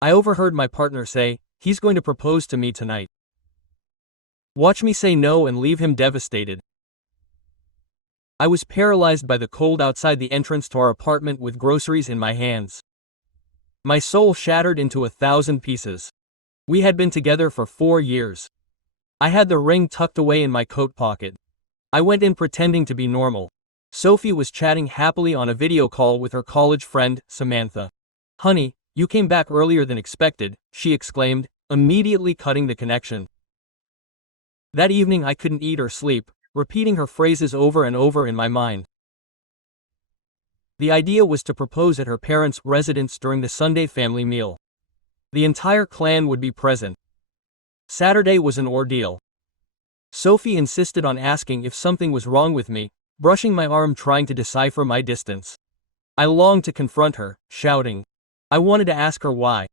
I overheard my partner say, "He's going to propose to me tonight." Watch me say no and leave him devastated. I was paralyzed by the cold outside the entrance to our apartment with groceries in my hands. My soul shattered into 1,000 pieces. We had been together for 4 years. I had the ring tucked away in my coat pocket. I went in pretending to be normal. Sophie was chatting happily on a video call with her college friend, Samantha. "Honey, you came back earlier than expected," she exclaimed, immediately cutting the connection. That evening I couldn't eat or sleep, repeating her phrases over and over in my mind. The idea was to propose at her parents' residence during the Sunday family meal. The entire clan would be present. Saturday was an ordeal. Sophie insisted on asking if something was wrong with me, brushing my arm trying to decipher my distance. I longed to confront her, shouting. I wanted to ask her why.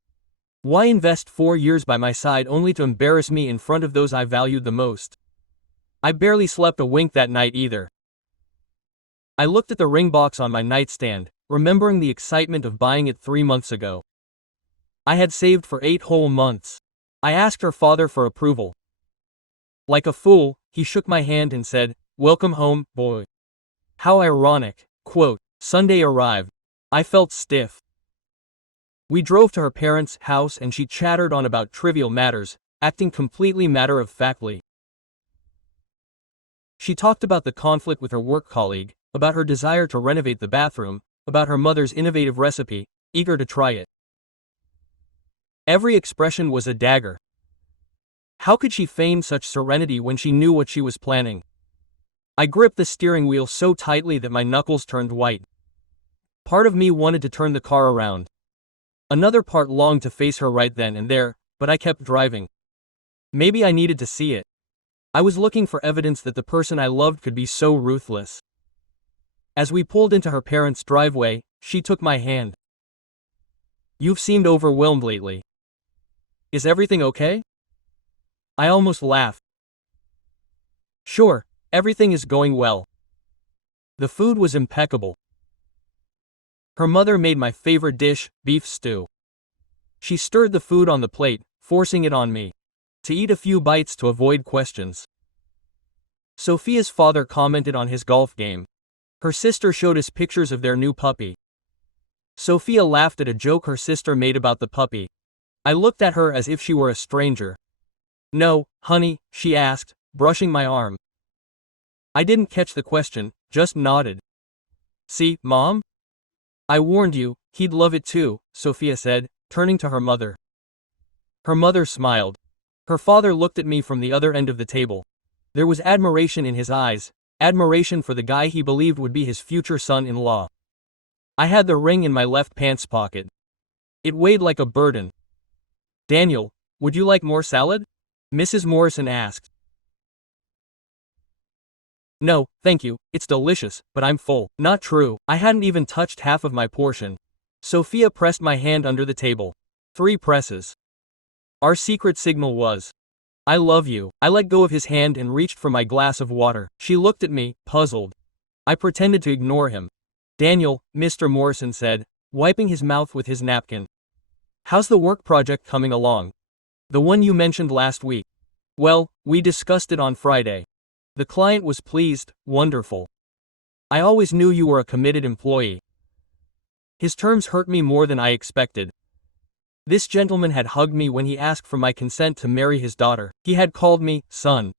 Why invest 4 years by my side only to embarrass me in front of those I valued the most? I barely slept a wink that night either. I looked at the ring box on my nightstand, remembering the excitement of buying it 3 months ago. I had saved for 8 whole months. I asked her father for approval. Like a fool, he shook my hand and said, "Welcome home, boy." How ironic. Quote, Sunday arrived. I felt stiff. We drove to her parents' house and she chattered on about trivial matters, acting completely matter-of-factly. She talked about the conflict with her work colleague, about her desire to renovate the bathroom, about her mother's innovative recipe, eager to try it. Every expression was a dagger. How could she feign such serenity when she knew what she was planning? I gripped the steering wheel so tightly that my knuckles turned white. Part of me wanted to turn the car around. Another part longed to face her right then and there, but I kept driving. Maybe I needed to see it. I was looking for evidence that the person I loved could be so ruthless. As we pulled into her parents' driveway, she took my hand. "You've seemed overwhelmed lately. Is everything okay?" I almost laughed. "Sure, everything is going well." The food was impeccable. Her mother made my favorite dish, beef stew. She stirred the food on the plate, forcing it on me. To eat a few bites to avoid questions. Sophia's father commented on his golf game. Her sister showed us pictures of their new puppy. Sophia laughed at a joke her sister made about the puppy. I looked at her as if she were a stranger. "No, honey," she asked, brushing my arm. I didn't catch the question, just nodded. "See, Mom? I warned you, he'd love it too," Sophia said, turning to her mother. Her mother smiled. Her father looked at me from the other end of the table. There was admiration in his eyes, admiration for the guy he believed would be his future son-in-law. I had the ring in my left pants pocket. It weighed like a burden. "Daniel, would you like more salad?" Mrs. Morrison asked. "No, thank you, it's delicious, but I'm full." Not true, I hadn't even touched half of my portion. Sophia pressed my hand under the table. 3 presses. Our secret signal was, "I love you." I let go of his hand and reached for my glass of water. She looked at me, puzzled. I pretended to ignore him. "Daniel," Mr. Morrison said, wiping his mouth with his napkin. "How's the work project coming along? The one you mentioned last week." "Well, we discussed it on Friday. The client was pleased." "Wonderful. I always knew you were a committed employee." His terms hurt me more than I expected. This gentleman had hugged me when he asked for my consent to marry his daughter. He had called me son.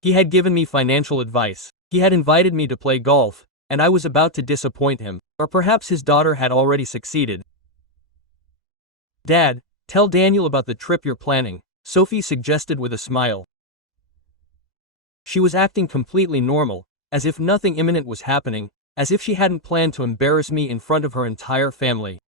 He had given me financial advice. He had invited me to play golf, and I was about to disappoint him. Or perhaps his daughter had already succeeded. "Dad, tell Daniel about the trip you're planning," Sophie suggested with a smile. She was acting completely normal, as if nothing imminent was happening, as if she hadn't planned to embarrass me in front of her entire family.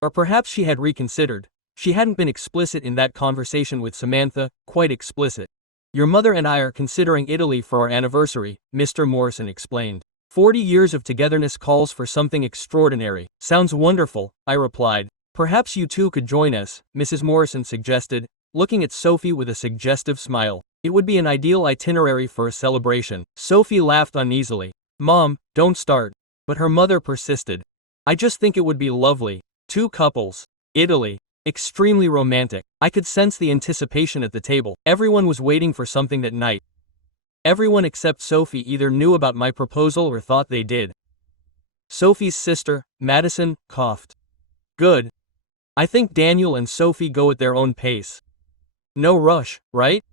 Or perhaps she had reconsidered. She hadn't been explicit in that conversation with Samantha, quite explicit. "Your mother and I are considering Italy for our anniversary," Mr. Morrison explained. 40 years of togetherness calls for something extraordinary." "Sounds wonderful," I replied. "Perhaps you two could join us," Mrs. Morrison suggested, looking at Sophie with a suggestive smile. It would be an ideal itinerary for a celebration. Sophie laughed uneasily. "Mom, don't start." But her mother persisted. "I just think it would be lovely. 2 couples. Italy. Extremely romantic. I could sense the anticipation at the table. Everyone was waiting for something that night. Everyone except Sophie either knew about my proposal or thought they did. Sophie's sister, Madison, coughed. Good. I think Daniel and Sophie go at their own pace. No rush, right?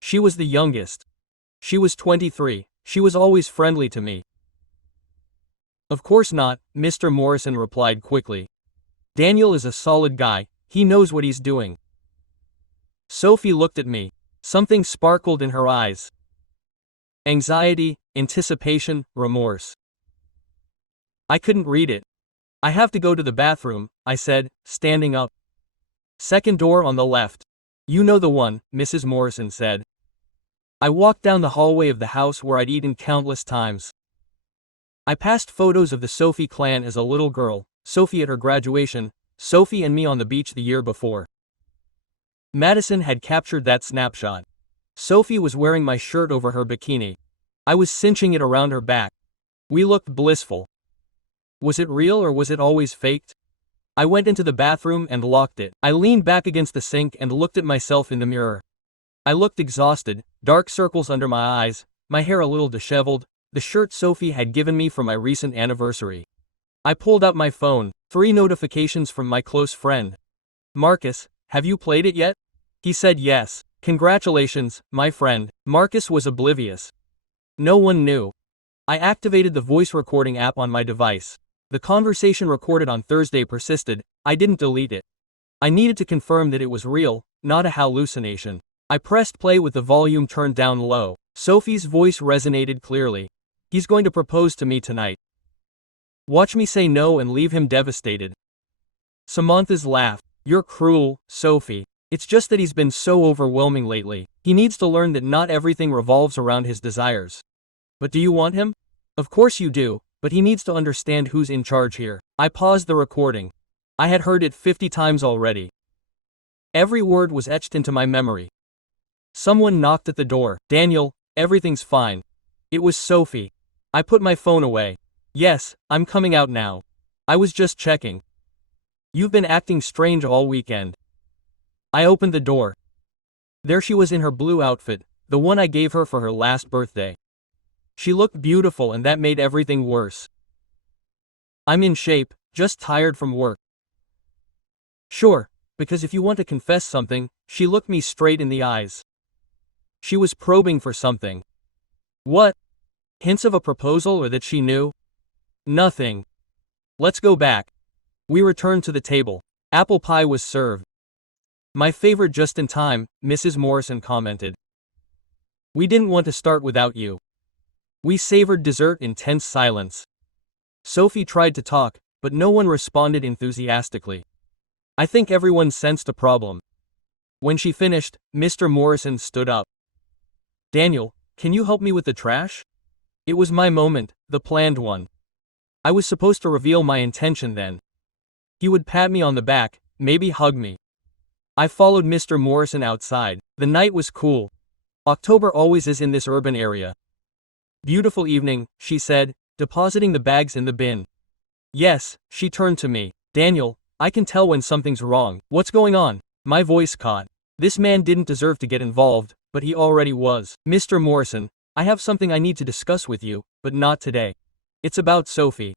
She was the youngest. She was 23. She was always friendly to me. Of course not, Mr. Morrison replied quickly. Daniel is a solid guy, he knows what he's doing. Sophie looked at me. Something sparkled in her eyes. Anxiety, anticipation, remorse. I couldn't read it. I have to go to the bathroom, I said, standing up. Second door on the left. You know the one, Mrs. Morrison said. I walked down the hallway of the house where I'd eaten countless times. I passed photos of the Sophie clan as a little girl, Sophie at her graduation, Sophie and me on the beach the year before. Madison had captured that snapshot. Sophie was wearing my shirt over her bikini. I was cinching it around her back. We looked blissful. Was it real or was it always faked? I went into the bathroom and locked it. I leaned back against the sink and looked at myself in the mirror. I looked exhausted, dark circles under my eyes, my hair a little disheveled, the shirt Sophie had given me for my recent anniversary. I pulled out my phone, 3 notifications from my close friend. Marcus, have you played it yet? He said yes. Congratulations, my friend. Marcus was oblivious. No one knew. I activated the voice recording app on my device. The conversation recorded on Thursday persisted. I didn't delete it. I needed to confirm that it was real, not a hallucination. I pressed play with the volume turned down low. Sophie's voice resonated clearly. He's going to propose to me tonight. Watch me say no and leave him devastated. Samantha's laugh. You're cruel, Sophie. It's just that he's been so overwhelming lately. He needs to learn that not everything revolves around his desires. But do you want him? Of course you do, but he needs to understand who's in charge here. I paused the recording. I had heard it 50 times already. Every word was etched into my memory. Someone knocked at the door. Daniel, everything's fine. It was Sophie. I put my phone away. Yes, I'm coming out now. I was just checking. You've been acting strange all weekend. I opened the door. There she was in her blue outfit, the one I gave her for her last birthday. She looked beautiful and that made everything worse. I'm in shape, just tired from work. Sure, because if you want to confess something, she looked me straight in the eyes. She was probing for something. What? Hints of a proposal or that she knew? Nothing. Let's go back. We returned to the table. Apple pie was served. My favorite just in time, Mrs. Morrison commented. We didn't want to start without you. We savored dessert in tense silence. Sophie tried to talk, but no one responded enthusiastically. I think everyone sensed a problem. When she finished, Mr. Morrison stood up. Daniel, can you help me with the trash? It was my moment, the planned one. I was supposed to reveal my intention then. He would pat me on the back, maybe hug me. I followed Mr. Morrison outside. The night was cool. October always is in this urban area. Beautiful evening, she said, depositing the bags in the bin. Yes, she turned to me. Daniel, I can tell when something's wrong. What's going on? My voice caught. This man didn't deserve to get involved, but he already was. Mr. Morrison, I have something I need to discuss with you, but not today. It's about Sophie.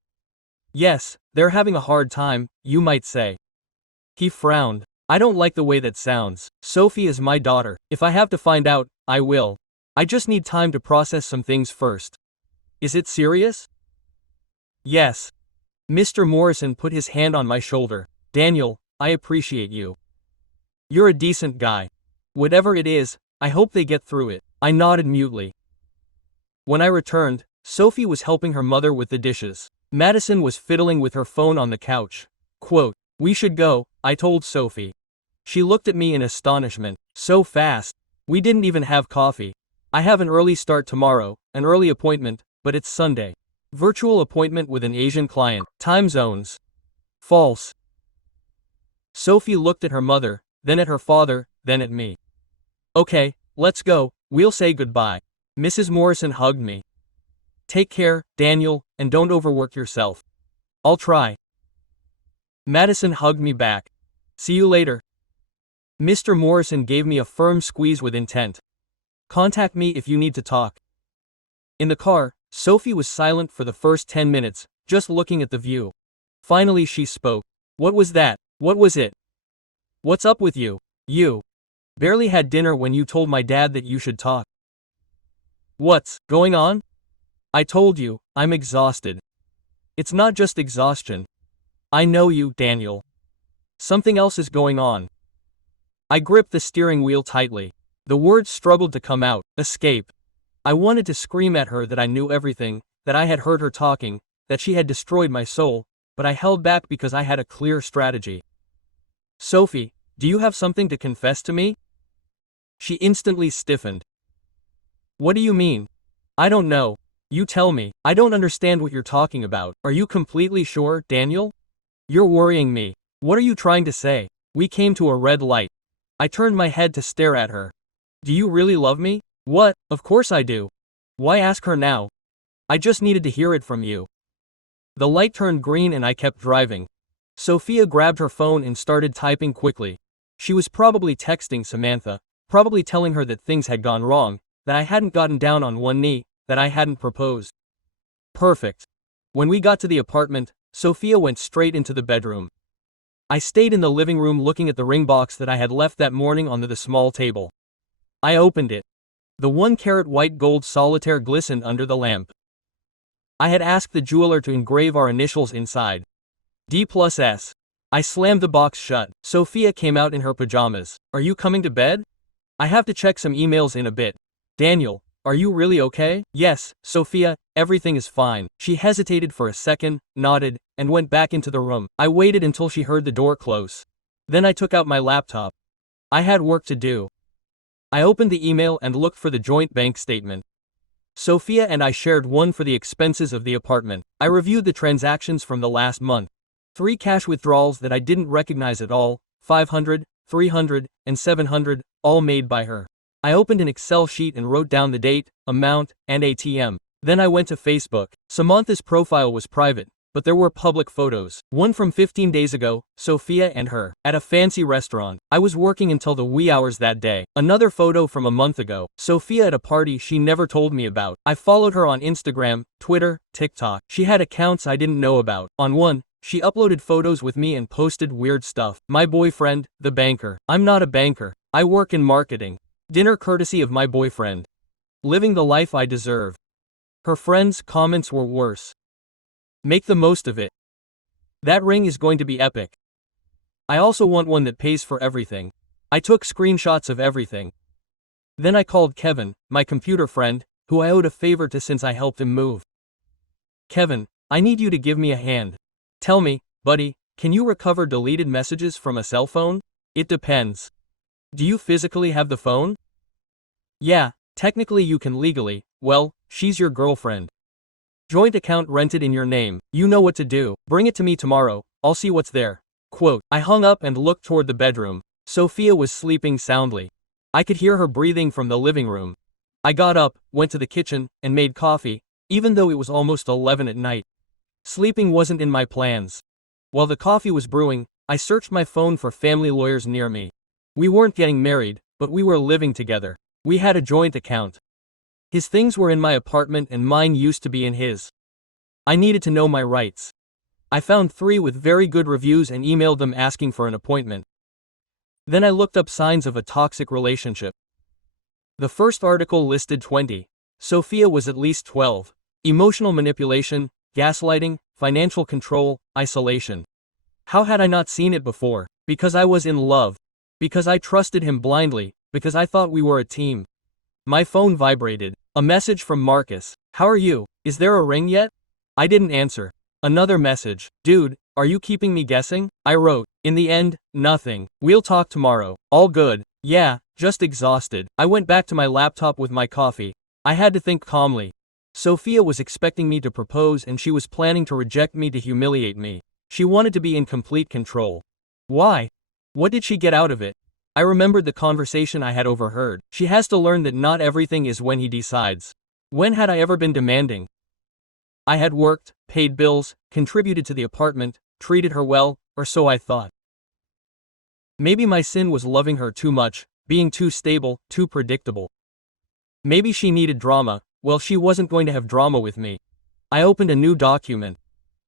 Yes, they're having a hard time, you might say. He frowned. I don't like the way that sounds. Sophie is my daughter. If I have to find out, I will. I just need time to process some things first. Is it serious? Yes. Mr. Morrison put his hand on my shoulder. Daniel, I appreciate you. You're a decent guy. Whatever it is, I hope they get through it. I nodded mutely. When I returned, Sophie was helping her mother with the dishes. Madison was fiddling with her phone on the couch. Quote, we should go, I told Sophie. She looked at me in astonishment. So fast. We didn't even have coffee. I have an early start tomorrow, an early appointment, but it's Sunday. Virtual appointment with an Asian client. Time zones. False. Sophie looked at her mother, then at her father, then at me. Okay, let's go, we'll say goodbye. Mrs. Morrison hugged me. Take care, Daniel, and don't overwork yourself. I'll try. Madison hugged me back. See you later. Mr. Morrison gave me a firm squeeze with intent. Contact me if you need to talk. In the car, Sophie was silent for the first 10 minutes, just looking at the view. Finally she spoke. What was that? What was it? What's up with you? You barely had dinner when you told my dad that you should talk. What's going on? I told you, I'm exhausted. It's not just exhaustion. I know you, Daniel. Something else is going on. I gripped the steering wheel tightly. The words struggled to come out. Escape. I wanted to scream at her that I knew everything, that I had heard her talking, that she had destroyed my soul, but I held back because I had a clear strategy. Sophie, do you have something to confess to me? She instantly stiffened. What do you mean? I don't know. You tell me. I don't understand what you're talking about. Are you completely sure, Daniel? You're worrying me. What are you trying to say? We came to a red light. I turned my head to stare at her. Do you really love me? What? Of course I do. Why ask her now? I just needed to hear it from you. The light turned green and I kept driving. Sophia grabbed her phone and started typing quickly. She was probably texting Samantha, probably telling her that things had gone wrong, that I hadn't gotten down on one knee, that I hadn't proposed. Perfect. When we got to the apartment, Sophia went straight into the bedroom. I stayed in the living room looking at the ring box that I had left that morning on the small table. I opened it. The 1-carat white gold solitaire glistened under the lamp. I had asked the jeweler to engrave our initials inside. D+S. I slammed the box shut. Sophia came out in her pajamas. Are you coming to bed? I have to check some emails in a bit. Daniel, are you really okay? Yes, Sophia, everything is fine. She hesitated for a second, nodded, and went back into the room. I waited until she heard the door close. Then I took out my laptop. I had work to do. I opened the email and looked for the joint bank statement. Sophia and I shared one for the expenses of the apartment. I reviewed the transactions from the last month. 3 cash withdrawals that I didn't recognize at all, 500, 300, and 700, all made by her. I opened an Excel sheet and wrote down the date, amount, and ATM. Then I went to Facebook. Samantha's profile was private, but there were public photos. One from 15 days ago, Sophia and her, at a fancy restaurant. I was working until the wee hours that day. Another photo from a month ago, Sophia at a party she never told me about. I followed her on Instagram, Twitter, TikTok. She had accounts I didn't know about. On one, she uploaded photos with me and posted weird stuff. My boyfriend, the banker. I'm not a banker. I work in marketing. Dinner courtesy of my boyfriend. Living the life I deserve. Her friends' comments were worse. Make the most of it. That ring is going to be epic. I also want one that pays for everything. I took screenshots of everything. Then I called Kevin, my computer friend, who I owed a favor to since I helped him move. Kevin, I need you to give me a hand. Tell me, buddy, can you recover deleted messages from a cell phone? It depends. Do you physically have the phone? Yeah, technically you can legally. Well, she's your girlfriend. Joint account rented in your name. You know what to do. Bring it to me tomorrow. I'll see what's there. Quote. I hung up and looked toward the bedroom. Sophia was sleeping soundly. I could hear her breathing from the living room. I got up, went to the kitchen, and made coffee, even though it was almost 11 at night. Sleeping wasn't in my plans. While the coffee was brewing, I searched my phone for family lawyers near me. We weren't getting married, but we were living together. We had a joint account. His things were in my apartment and mine used to be in his. I needed to know my rights. I found 3 with very good reviews and emailed them asking for an appointment. Then I looked up signs of a toxic relationship. The first article listed 20. Sophia was at least 12. Emotional manipulation, gaslighting, financial control, isolation. How had I not seen it before? Because I was in love. Because I trusted him blindly, because I thought we were a team. My phone vibrated. A message from Marcus. How are you? Is there a ring yet? I didn't answer. Another message. Dude, are you keeping me guessing? I wrote. In the end, nothing. We'll talk tomorrow. All good. Yeah, just exhausted. I went back to my laptop with my coffee. I had to think calmly. Sophia was expecting me to propose and she was planning to reject me to humiliate me. She wanted to be in complete control. Why? What did she get out of it? I remembered the conversation I had overheard. She has to learn that not everything is when he decides. When had I ever been demanding? I had worked, paid bills, contributed to the apartment, treated her well, or so I thought. Maybe my sin was loving her too much, being too stable, too predictable. Maybe she needed drama. Well, she wasn't going to have drama with me. I opened a new document.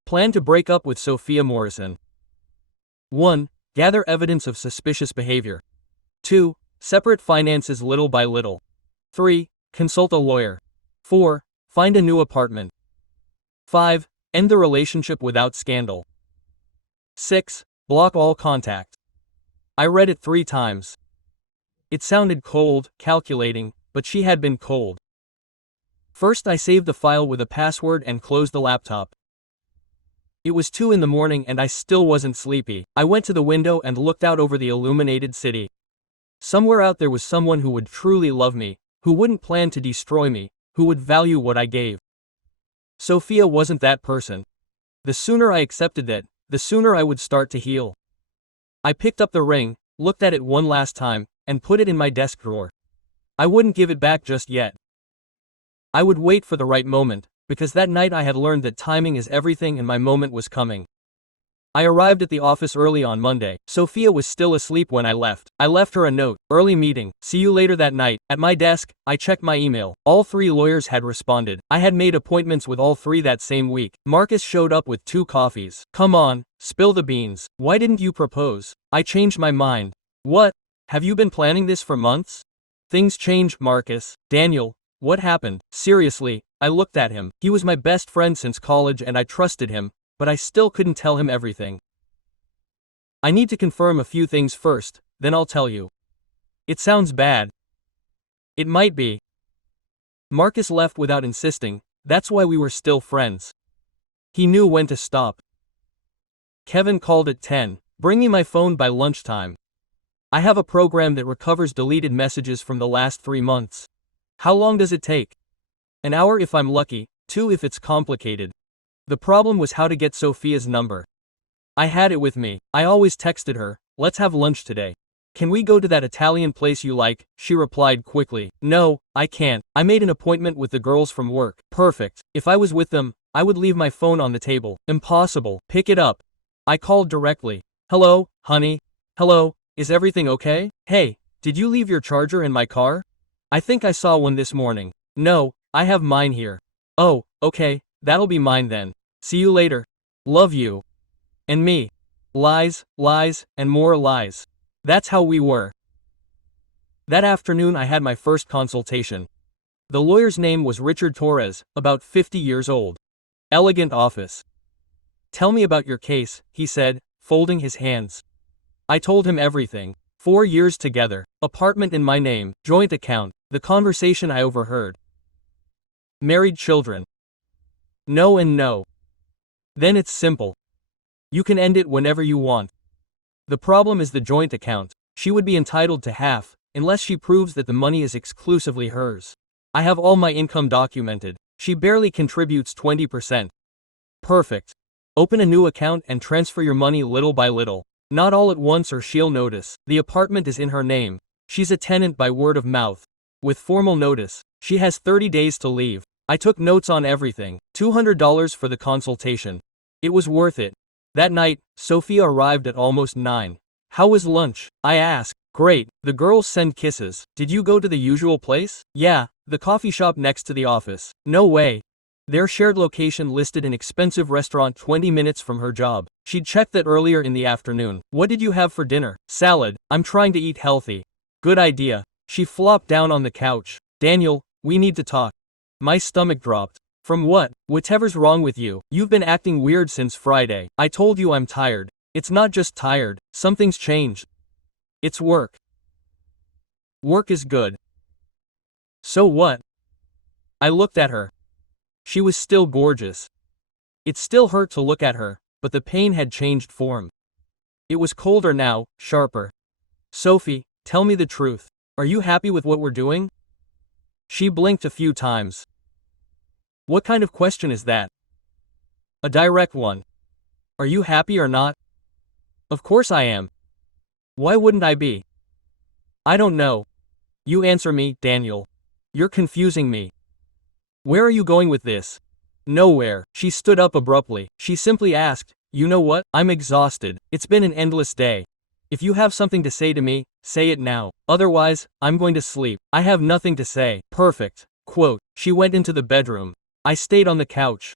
Plan to break up with Sophia Morrison. 1. Gather evidence of suspicious behavior. 2. Separate finances little by little. 3. Consult a lawyer. 4. Find a new apartment. 5. End the relationship without scandal. 6. Block all contact. I read it 3 times. It sounded cold, calculating, but she had been cold. First, I saved the file with a password and closed the laptop. It was 2 in the morning and I still wasn't sleepy. I went to the window and looked out over the illuminated city. Somewhere out there was someone who would truly love me, who wouldn't plan to destroy me, who would value what I gave. Sophia wasn't that person. The sooner I accepted that, the sooner I would start to heal. I picked up the ring, looked at it one last time, and put it in my desk drawer. I wouldn't give it back just yet. I would wait for the right moment, because that night I had learned that timing is everything and my moment was coming. I arrived at the office early on Monday. Sophia was still asleep when I left. I left her a note. Early meeting. See you later that night. At my desk, I checked my email. All 3 lawyers had responded. I had made appointments with all 3 that same week. Marcus showed up with 2 coffees. Come on, spill the beans. Why didn't you propose? I changed my mind. What? Have you been planning this for months? Things change, Marcus. Daniel, what happened? Seriously, I looked at him. He was my best friend since college and I trusted him, but I still couldn't tell him everything. I need to confirm a few things first, then I'll tell you. It sounds bad. It might be. Marcus left without insisting, that's why we were still friends. He knew when to stop. Kevin called at 10. Bring me my phone by lunchtime. I have a program that recovers deleted messages from the last 3 months. How long does it take? An hour if I'm lucky, 2 if it's complicated. The problem was how to get Sophia's number. I had it with me. I always texted her, let's have lunch today. Can we go to that Italian place you like? She replied quickly. No, I can't. I made an appointment with the girls from work. Perfect. If I was with them, I would leave my phone on the table. Impossible. Pick it up. I called directly. Hello, honey. Hello, is everything okay? Hey, did you leave your charger in my car? I think I saw one this morning. No, I have mine here. Oh, okay, that'll be mine then. See you later. Love you. And me. Lies, lies, and more lies. That's how we were. That afternoon I had my first consultation. The lawyer's name was Richard Torres, about 50 years old. Elegant office. Tell me about your case, he said, folding his hands. I told him everything. 4 years together, apartment in my name, joint account, the conversation I overheard. Married children. No and no. Then it's simple. You can end it whenever you want. The problem is the joint account. She would be entitled to half, unless she proves that the money is exclusively hers. I have all my income documented. She barely contributes 20%. Perfect. Open a new account and transfer your money little by little. Not all at once or she'll notice. The apartment is in her name. She's a tenant by word of mouth. With formal notice. She has 30 days to leave. I took notes on everything. $200 for the consultation. It was worth it. That night, Sophia arrived at almost 9. How was lunch? I asked. Great. The girls send kisses. Did you go to the usual place? Yeah, the coffee shop next to the office. No way. Their shared location listed an expensive restaurant 20 minutes from her job. She'd checked that earlier in the afternoon. What did you have for dinner? Salad. I'm trying to eat healthy. Good idea. She flopped down on the couch. Daniel, we need to talk. My stomach dropped. From what? Whatever's wrong with you. You've been acting weird since Friday. I told you I'm tired. It's not just tired. Something's changed. It's work. Work is good. So what? I looked at her. She was still gorgeous. It still hurt to look at her, but the pain had changed form. It was colder now, sharper. Sophie, tell me the truth. Are you happy with what we're doing? She blinked a few times. What kind of question is that? A direct one. Are you happy or not? Of course I am. Why wouldn't I be? I don't know. You answer me, Daniel. You're confusing me. Where are you going with this? Nowhere. She stood up abruptly. She simply asked, you know what? I'm exhausted. It's been an endless day. If you have something to say to me, say it now. Otherwise, I'm going to sleep. I have nothing to say. Perfect. Quote. She went into the bedroom. I stayed on the couch.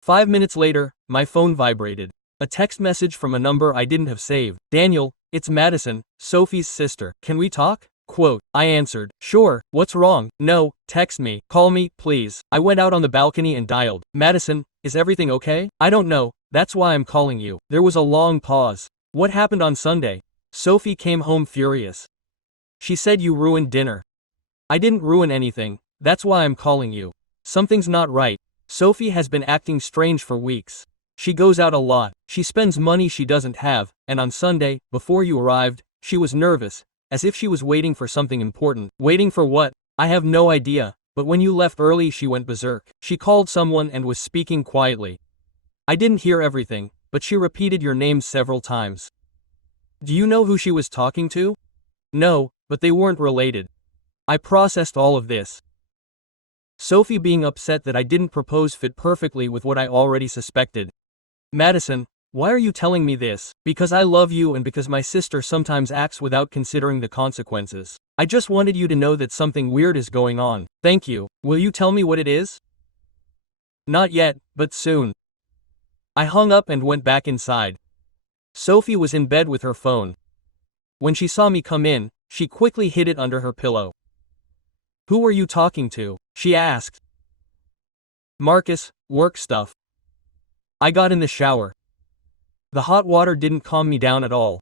5 minutes later, my phone vibrated. A text message from a number I didn't have saved. Daniel, it's Madison, Sophie's sister. Can we talk? Quote. I answered. Sure, what's wrong? No, text me. Call me, please. I went out on the balcony and dialed. Madison, is everything okay? I don't know, that's why I'm calling you. There was a long pause. What happened on Sunday? Sophie came home furious. She said you ruined dinner. I didn't ruin anything, that's why I'm calling you. Something's not right. Sophie has been acting strange for weeks. She goes out a lot, she spends money she doesn't have, and on Sunday, before you arrived, she was nervous, as if she was waiting for something important. Waiting for what? I have no idea, but when you left early she went berserk. She called someone and was speaking quietly. I didn't hear everything, but she repeated your name several times. Do you know who she was talking to? No, but they weren't related. I processed all of this. Sophie being upset that I didn't propose fit perfectly with what I already suspected. Madison, why are you telling me this? Because I love you and because my sister sometimes acts without considering the consequences. I just wanted you to know that something weird is going on. Thank you. Will you tell me what it is? Not yet, but soon. I hung up and went back inside. Sophie was in bed with her phone. When she saw me come in, she quickly hid it under her pillow. Who were you talking to? She asked. Marcus, work stuff. I got in the shower. The hot water didn't calm me down at all.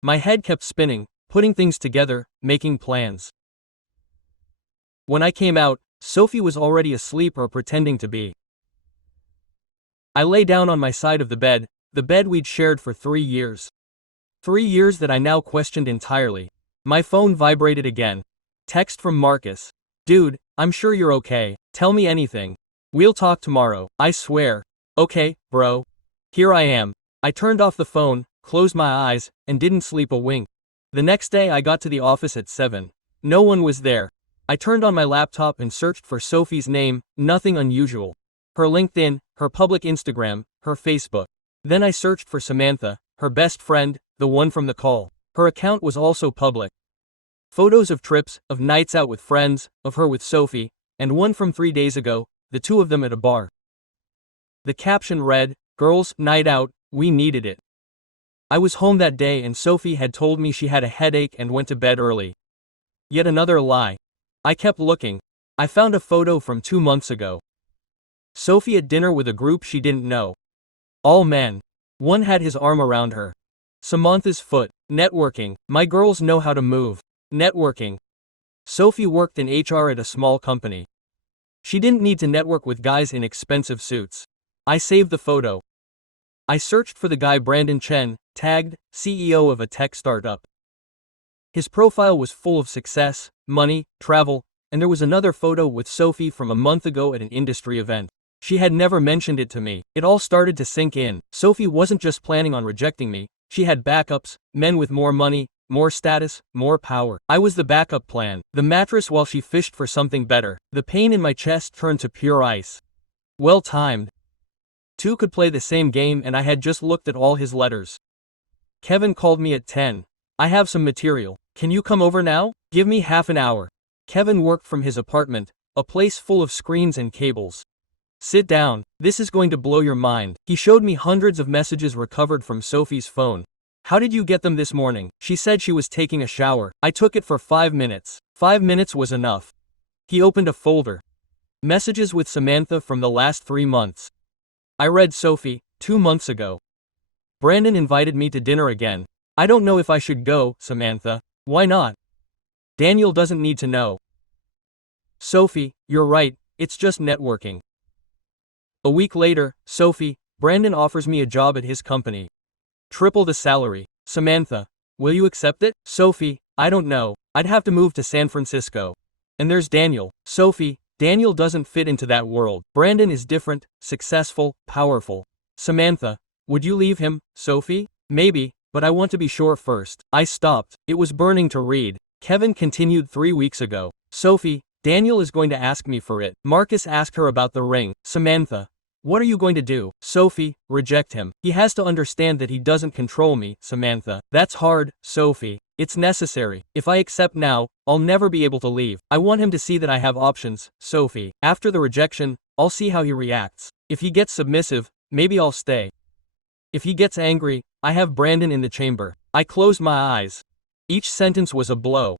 My head kept spinning, putting things together, making plans. When I came out, Sophie was already asleep or pretending to be. I lay down on my side of the bed we'd shared for 3 years. 3 years that I now questioned entirely. My phone vibrated again. Text from Marcus. Dude, I'm sure you're okay. Tell me anything. We'll talk tomorrow, I swear. Okay, bro. Here I am. I turned off the phone, closed my eyes, and didn't sleep a wink. The next day I got to the office at 7. No one was there. I turned on my laptop and searched for Sophie's name, nothing unusual. Her LinkedIn, her public Instagram, her Facebook. Then I searched for Samantha, her best friend, the one from the call. Her account was also public. Photos of trips, of nights out with friends, of her with Sophie, and one from 3 days ago, the two of them at a bar. The caption read, "Girls' night out, we needed it." I was home that day and Sophie had told me she had a headache and went to bed early. Yet another lie. I kept looking. I found a photo from 2 months ago. Sophie at dinner with a group she didn't know. All men. One had his arm around her. Samantha's foot. Networking. My girls know how to move. Networking. Sophie worked in HR at a small company. She didn't need to network with guys in expensive suits. I saved the photo. I searched for the guy Brandon Chen, tagged, CEO of a tech startup. His profile was full of success, money, travel, and there was another photo with Sophie from a month ago at an industry event. She had never mentioned it to me. It all started to sink in. Sophie wasn't just planning on rejecting me, she had backups, men with more money, more status, more power. I was the backup plan. The mattress while she fished for something better. The pain in my chest turned to pure ice. Well timed. Two could play the same game and I had just looked at all his letters. Kevin called me at 10. I have some material. Can you come over now? Give me half an hour. Kevin worked from his apartment, a place full of screens and cables. Sit down. This is going to blow your mind. He showed me hundreds of messages recovered from Sophie's phone. How did you get them this morning? She said she was taking a shower. I took it for 5 minutes. 5 minutes was enough. He opened a folder. Messages with Samantha from the last 3 months. I read Sophie, 2 months ago. Brandon invited me to dinner again. I don't know if I should go, Samantha. Why not? Daniel doesn't need to know. Sophie, you're right, it's just networking. A week later, Sophie, Brandon offers me a job at his company. Triple the salary. Samantha, will you accept it? Sophie, I don't know. I'd have to move to San Francisco. And there's Daniel. Sophie, Daniel doesn't fit into that world. Brandon is different, successful, powerful. Samantha, would you leave him, Sophie? Maybe, but I want to be sure first. I stopped. It was burning to read. Kevin continued 3 weeks ago. Sophie, Daniel is going to ask me for it. Marcus asked her about the ring. Samantha, What are you going to do? Sophie, reject him. He has to understand that he doesn't control me, Samantha. That's hard, Sophie. It's necessary. If I accept now, I'll never be able to leave. I want him to see that I have options, Sophie. After the rejection, I'll see how he reacts. If he gets submissive, maybe I'll stay. If he gets angry, I have Brandon in the chamber. I closed my eyes. Each sentence was a blow.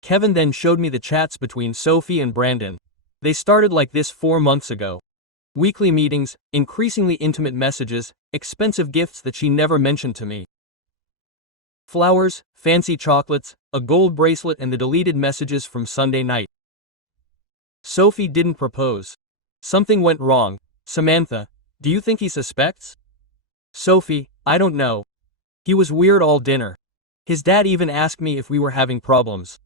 Kevin then showed me the chats between Sophie and Brandon. They started like this 4 months ago. Weekly meetings, increasingly intimate messages, expensive gifts that she never mentioned to me. Flowers, fancy chocolates, a gold bracelet, and the deleted messages from Sunday night. Sophie didn't propose. Something went wrong. Samantha, do you think he suspects? Sophie, I don't know. He was weird all dinner. His dad even asked me if we were having problems.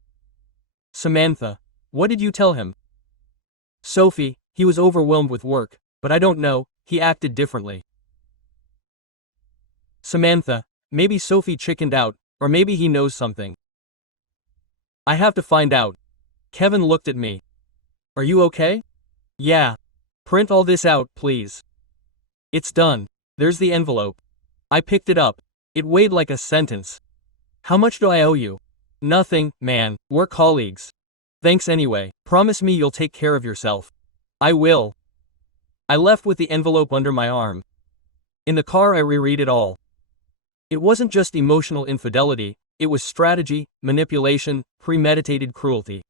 Samantha, what did you tell him? Sophie, he was overwhelmed with work, but I don't know, he acted differently. Samantha, maybe Sophie chickened out, or maybe he knows something. I have to find out. Kevin looked at me. Are you okay? Yeah. Print all this out, please. It's done. There's the envelope. I picked it up. It weighed like a sentence. How much do I owe you? Nothing, man. We're colleagues. Thanks anyway. Promise me you'll take care of yourself. I will. I left with the envelope under my arm. In the car I reread it all. It wasn't just emotional infidelity, it was strategy, manipulation, premeditated cruelty.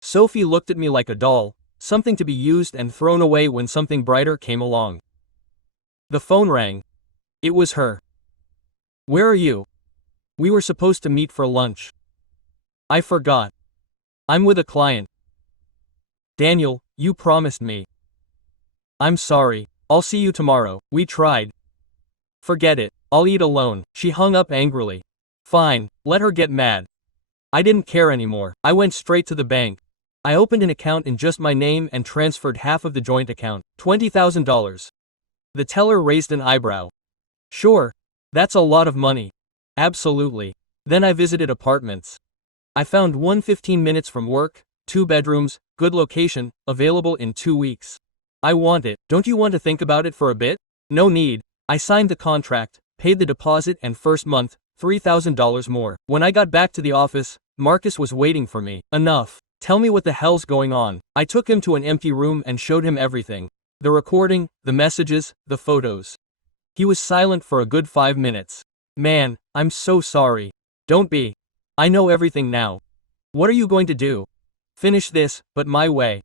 Sophie looked at me like a doll, something to be used and thrown away when something brighter came along. The phone rang. It was her. Where are you? We were supposed to meet for lunch. I forgot. I'm with a client. Daniel, you promised me. I'm sorry. I'll see you tomorrow. We tried. Forget it. I'll eat alone. She hung up angrily. Fine, let her get mad. I didn't care anymore. I went straight to the bank. I opened an account in just my name and transferred half of the joint account, $20,000. The teller raised an eyebrow. Sure. That's a lot of money. Absolutely. Then I visited apartments. I found one 15 minutes from work, 2 bedrooms, good location, available in 2 weeks. I want it. Don't you want to think about it for a bit? No need. I signed the contract, paid the deposit and first month, $3,000 more. When I got back to the office, Marcus was waiting for me. Enough. Tell me what the hell's going on. I took him to an empty room and showed him everything. The recording, the messages, the photos. He was silent for a good 5 minutes. Man, I'm so sorry. Don't be. I know everything now. What are you going to do? Finish this, but my way.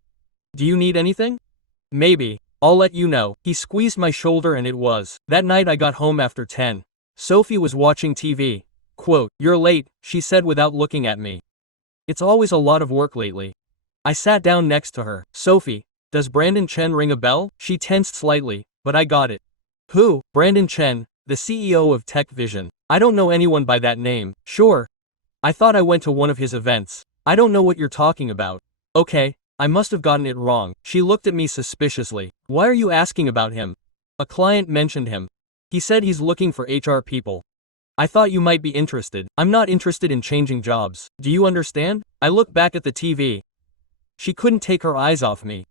Do you need anything? Maybe. I'll let you know. He squeezed my shoulder and it was. That night I got home after 10. Sophie was watching TV. Quote, "You're late," she said without looking at me. It's always a lot of work lately. I sat down next to her. Sophie, does Brandon Chen ring a bell? She tensed slightly, but I got it. Who? Brandon Chen, the CEO of Tech Vision. I don't know anyone by that name. Sure. I thought I went to one of his events. I don't know what you're talking about. Okay, I must have gotten it wrong. She looked at me suspiciously. Why are you asking about him? A client mentioned him. He said he's looking for HR people. I thought you might be interested. I'm not interested in changing jobs. Do you understand? I looked back at the TV. She couldn't take her eyes off me.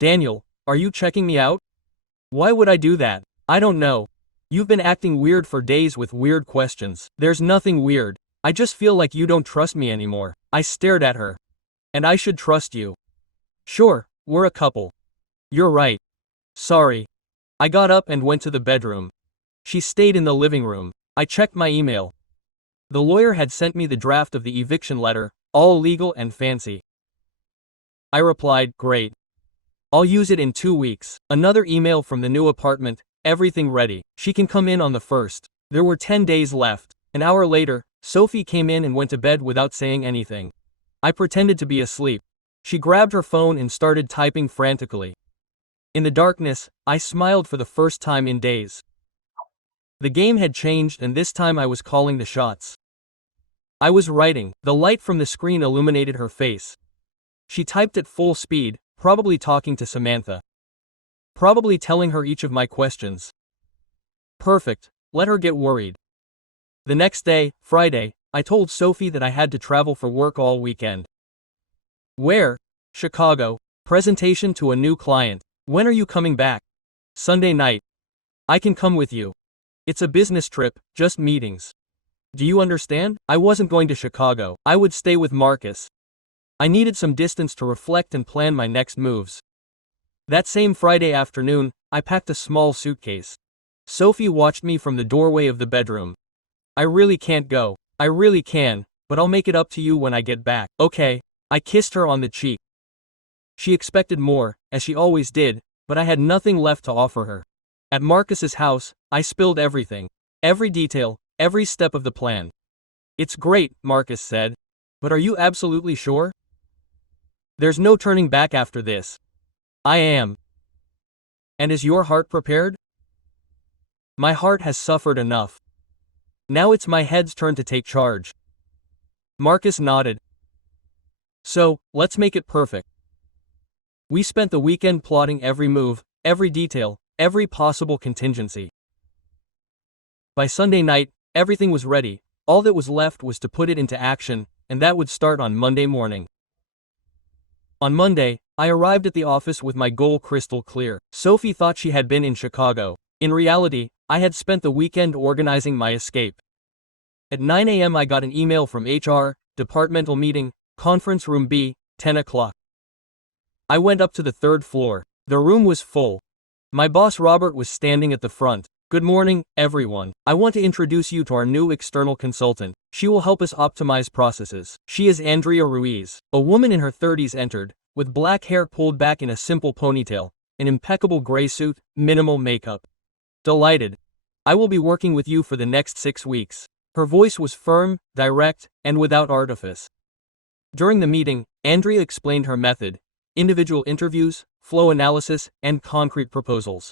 Daniel, are you checking me out? Why would I do that? I don't know. You've been acting weird for days with weird questions. There's nothing weird. I just feel like you don't trust me anymore. I stared at her. And I should trust you. Sure, we're a couple. You're right. Sorry. I got up and went to the bedroom. She stayed in the living room. I checked my email. The lawyer had sent me the draft of the eviction letter, all legal and fancy. I replied, great. I'll use it in 2 weeks. Another email from the new apartment, everything ready. She can come in on the 1st. There were 10 days left. An hour later, Sophie came in and went to bed without saying anything. I pretended to be asleep. She grabbed her phone and started typing frantically. In the darkness, I smiled for the first time in days. The game had changed and this time I was calling the shots. I was writing. The light from the screen illuminated her face. She typed at full speed, probably talking to Samantha. Probably telling her each of my questions. Perfect. Let her get worried. The next day, Friday, I told Sophie that I had to travel for work all weekend. Where? Chicago. Presentation to a new client. When are you coming back? Sunday night. I can come with you. It's a business trip, just meetings. Do you understand? I wasn't going to Chicago. I would stay with Marcus. I needed some distance to reflect and plan my next moves. That same Friday afternoon, I packed a small suitcase. Sophie watched me from the doorway of the bedroom. I really can't go. I really can, but I'll make it up to you when I get back. Okay. I kissed her on the cheek. She expected more, as she always did, but I had nothing left to offer her. At Marcus's house, I spilled everything. Every detail, every step of the plan. It's great, Marcus said. But are you absolutely sure? There's no turning back after this. I am. And is your heart prepared? My heart has suffered enough. Now it's my head's turn to take charge. Marcus nodded. So, let's make it perfect. We spent the weekend plotting every move, every detail, every possible contingency. By Sunday night, everything was ready. All that was left was to put it into action, and that would start on Monday morning. On Monday, I arrived at the office with my goal crystal clear. Sophie thought she had been in Chicago. In reality, I had spent the weekend organizing my escape. At 9 a.m. I got an email from HR, departmental meeting, conference room B, 10 o'clock. I went up to the third floor. The room was full. My boss Robert was standing at the front. Good morning, everyone. I want to introduce you to our new external consultant. She will help us optimize processes. She is Andrea Ruiz. A woman in her 30s entered, with black hair pulled back in a simple ponytail, an impeccable gray suit, minimal makeup. Delighted. I will be working with you for the next 6 weeks. Her voice was firm, direct, and without artifice. During the meeting, Andrea explained her method: individual interviews, flow analysis, and concrete proposals.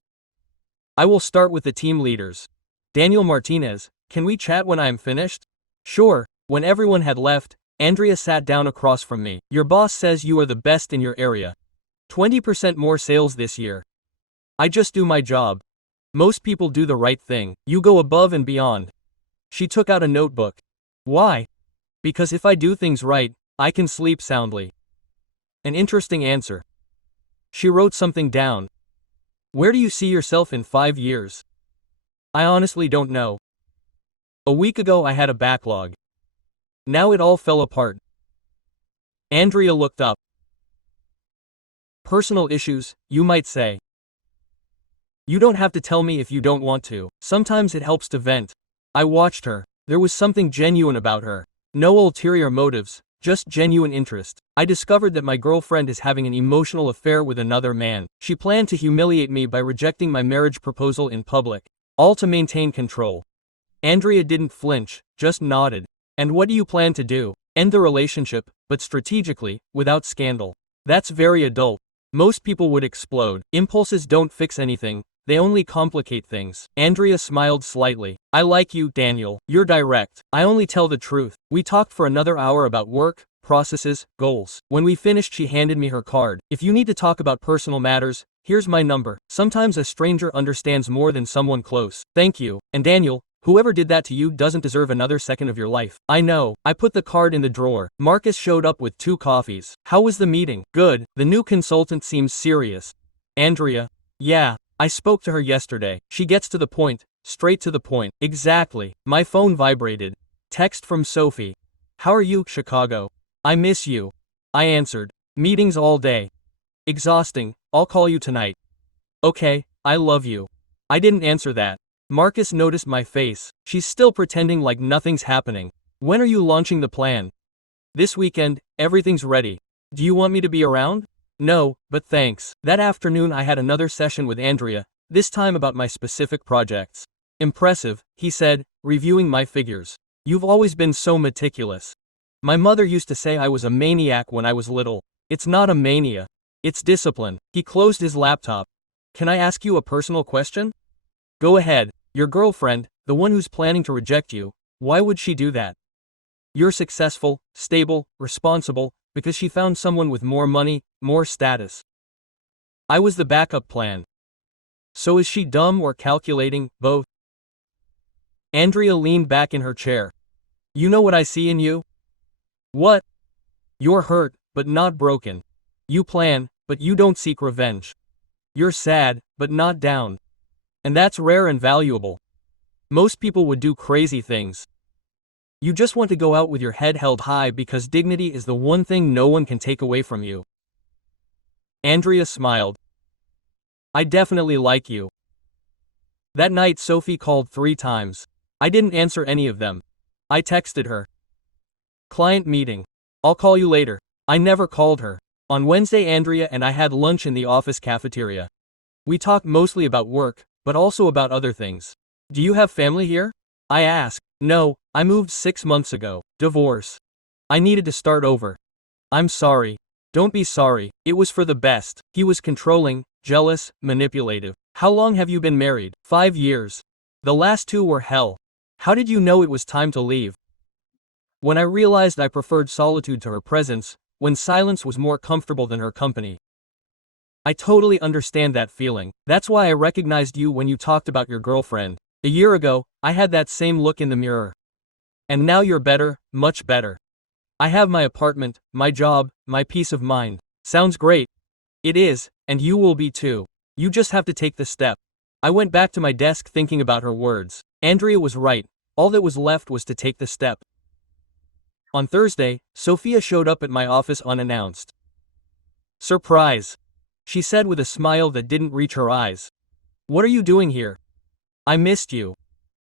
I will start with the team leaders. Daniel Martinez, can we chat when I am finished? Sure. When everyone had left, Andrea sat down across from me. Your boss says you are the best in your area. 20% more sales this year. I just do my job. Most people do the right thing. You go above and beyond. She took out a notebook. Why? Because if I do things right, I can sleep soundly. An interesting answer. She wrote something down. Where do you see yourself in 5 years? I honestly don't know. A week ago I had a backlog. Now it all fell apart. Andrea looked up. Personal issues, you might say. You don't have to tell me if you don't want to. Sometimes it helps to vent. I watched her. There was something genuine about her. No ulterior motives, just genuine interest. I discovered that my girlfriend is having an emotional affair with another man. She planned to humiliate me by rejecting my marriage proposal in public, all to maintain control. Andrea didn't flinch, just nodded. And what do you plan to do? End the relationship, but strategically, without scandal. That's very adult. Most people would explode. Impulses don't fix anything, they only complicate things. Andrea smiled slightly. I like you, Daniel. You're direct. I only tell the truth. We talked for another hour about work, processes, goals. When we finished, she handed me her card. If you need to talk about personal matters, here's my number. Sometimes a stranger understands more than someone close. Thank you. And Daniel, whoever did that to you doesn't deserve another second of your life. I know. I put the card in the drawer. Marcus showed up with 2 coffees. How was the meeting? Good. The new consultant seems serious. Andrea. Yeah. I spoke to her yesterday. She gets to the point, straight to the point. Exactly. My phone vibrated. Text from Sophie. How are you, Chicago? I miss you. I answered. Meetings all day. Exhausting. I'll call you tonight. Okay, I love you. I didn't answer that. Marcus noticed my face. She's still pretending like nothing's happening. When are you launching the plan? This weekend, everything's ready. Do you want me to be around? No, but thanks. That afternoon I had another session with Andrea, this time about my specific projects. Impressive, he said, reviewing my figures. You've always been so meticulous. My mother used to say I was a maniac when I was little. It's not a mania. It's discipline. He closed his laptop. Can I ask you a personal question? Go ahead. Your girlfriend, the one who's planning to reject you, why would she do that? You're successful, stable, responsible, because she found someone with more money, more status. I was the backup plan. So is she dumb or calculating? Both. Andrea leaned back in her chair. You know what I see in you? What? You're hurt, but not broken. You plan, but you don't seek revenge. You're sad, but not down. And that's rare and valuable. Most people would do crazy things. You just want to go out with your head held high because dignity is the one thing no one can take away from you. Andrea smiled. I definitely like you. That night Sophie called 3 times. I didn't answer any of them. I texted her. Client meeting. I'll call you later. I never called her. On Wednesday Andrea and I had lunch in the office cafeteria. We talked mostly about work, but also about other things. Do you have family here? I asked. No, I moved 6 months ago. Divorce. I needed to start over. I'm sorry. Don't be sorry. It was for the best. He was controlling, jealous, manipulative. How long have you been married? 5 years. The last 2 were hell. How did you know it was time to leave? When I realized I preferred solitude to her presence, when silence was more comfortable than her company. I totally understand that feeling. That's why I recognized you when you talked about your girlfriend. A year ago, I had that same look in the mirror. And now you're better, much better. I have my apartment, my job, my peace of mind. Sounds great. It is, and you will be too. You just have to take the step. I went back to my desk thinking about her words. Andrea was right. All that was left was to take the step. On Thursday, Sophia showed up at my office unannounced. Surprise, she said with a smile that didn't reach her eyes. What are you doing here? I missed you.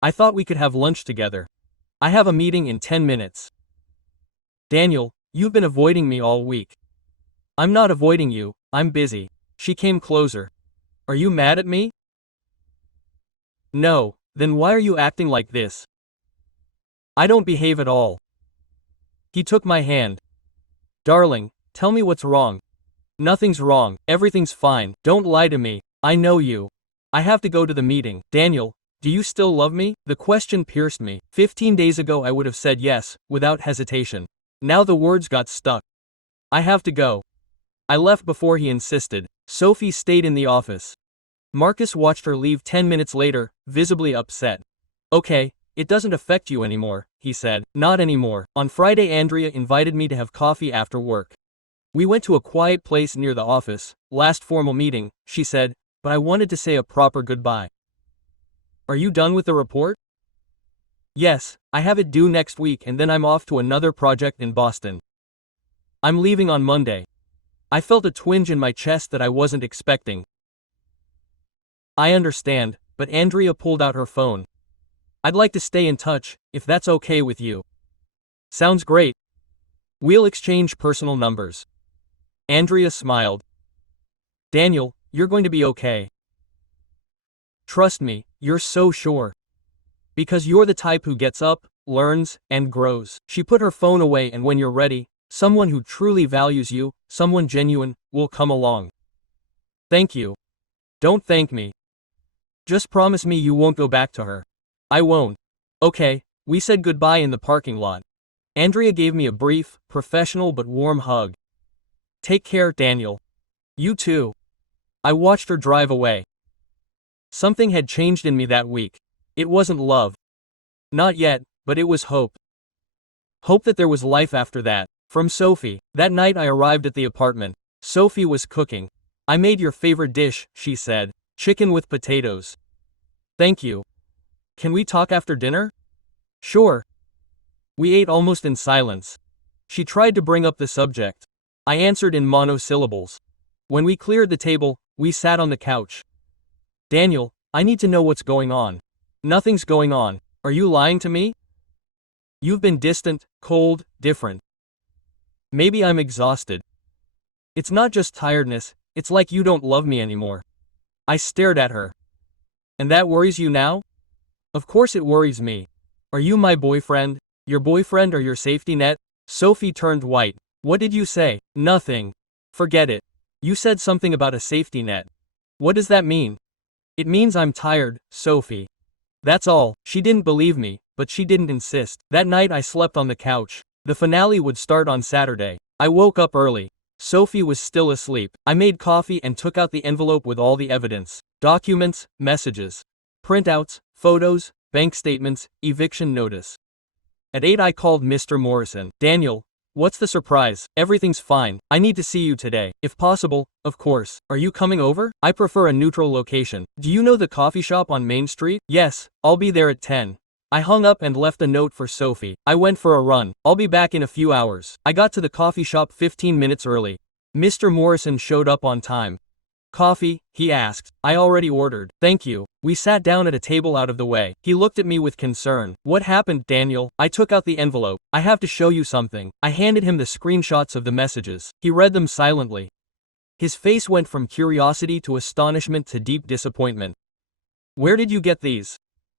I thought we could have lunch together. I have a meeting in 10 minutes. Daniel, you've been avoiding me all week. I'm not avoiding you, I'm busy. She came closer. Are you mad at me? No, then why are you acting like this? I don't behave at all. He took my hand. Darling, tell me what's wrong. Nothing's wrong, everything's fine, don't lie to me, I know you. I have to go to the meeting. Daniel, do you still love me? The question pierced me. 15 days ago I would have said yes, without hesitation. Now the words got stuck. I have to go. I left before he insisted. Sophie stayed in the office. Marcus watched her leave 10 minutes later, visibly upset. Okay, it doesn't affect you anymore, he said. Not anymore. On Friday Andrea invited me to have coffee after work. We went to a quiet place near the office, last formal meeting, she said, but I wanted to say a proper goodbye. Are you done with the report? Yes, I have it due next week and then I'm off to another project in Boston. I'm leaving on Monday. I felt a twinge in my chest that I wasn't expecting. I understand, but Andrea pulled out her phone. I'd like to stay in touch, if that's okay with you. Sounds great. We'll exchange personal numbers. Andrea smiled. Daniel, you're going to be okay. Trust me, you're so sure. Because you're the type who gets up, learns, and grows. She put her phone away and when you're ready, someone who truly values you, someone genuine, will come along. Thank you. Don't thank me. Just promise me you won't go back to her. I won't. Okay, we said goodbye in the parking lot. Andrea gave me a brief, professional but warm hug. Take care, Daniel. You too. I watched her drive away. Something had changed in me that week. It wasn't love. Not yet, but it was hope. Hope that there was life after that. From Sophie. That night I arrived at the apartment. Sophie was cooking. I made your favorite dish, she said. Chicken with potatoes. Thank you. Can we talk after dinner? Sure. We ate almost in silence. She tried to bring up the subject. I answered in monosyllables. When we cleared the table, we sat on the couch. Daniel, I need to know what's going on. Nothing's going on. Are you lying to me? You've been distant, cold, different. Maybe I'm exhausted. It's not just tiredness, it's like you don't love me anymore. I stared at her. And that worries you now? Of course it worries me. Are you my boyfriend? Your boyfriend or your safety net? Sophie turned white. What did you say? Nothing. Forget it. You said something about a safety net. What does that mean? It means I'm tired, Sophie. That's all. She didn't believe me, but she didn't insist. That night I slept on the couch. The finale would start on Saturday. I woke up early. Sophie was still asleep. I made coffee and took out the envelope with all the evidence. Documents, messages, printouts, photos, bank statements, eviction notice. At 8 I called Mr. Morrison. Daniel, What's the surprise? Everything's fine. I need to see you today. If possible, of course. Are you coming over? I prefer a neutral location. Do you know the coffee shop on Main Street? Yes, I'll be there at 10. I hung up and left a note for Sophie. I went for a run. I'll be back in a few hours. I got to the coffee shop 15 minutes early. Mr. Morrison showed up on time. Coffee? He asked. I already ordered. Thank you. We sat down at a table out of the way. He looked at me with concern. What happened, Daniel? I took out the envelope. I have to show you something. I handed him the screenshots of the messages. He read them silently. His face went from curiosity to astonishment to deep disappointment. Where did you get these?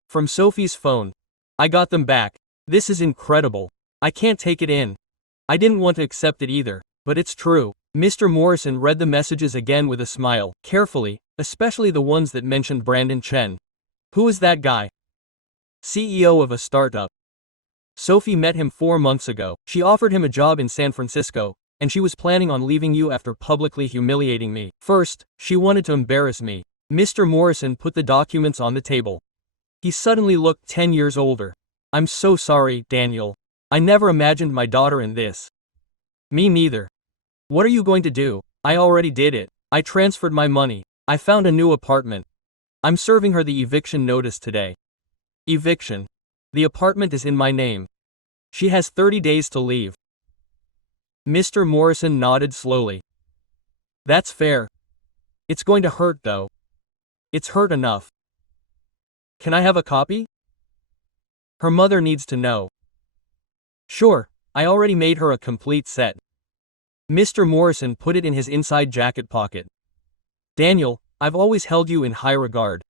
From Sophie's phone. I got them back. This is incredible. I can't take it in. I didn't want to accept it either, but it's true. Mr. Morrison read the messages again with a smile, carefully, especially the ones that mentioned Brandon Chen. Who is that guy? CEO of a startup. Sophie met him 4 months ago. She offered him a job in San Francisco, and she was planning on leaving you after publicly humiliating me. First, she wanted to embarrass me. Mr. Morrison put the documents on the table. He suddenly looked 10 years older. I'm so sorry, Daniel. I never imagined my daughter in this. Me neither. What are you going to do? I already did it. I transferred my money. I found a new apartment. I'm serving her the eviction notice today. Eviction. The apartment is in my name. She has 30 days to leave. Mr. Morrison nodded slowly. That's fair. It's going to hurt though. It's hurt enough. Can I have a copy? Her mother needs to know. Sure, I already made her a complete set. Mr. Morrison put it in his inside jacket pocket. Daniel, I've always held you in high regard.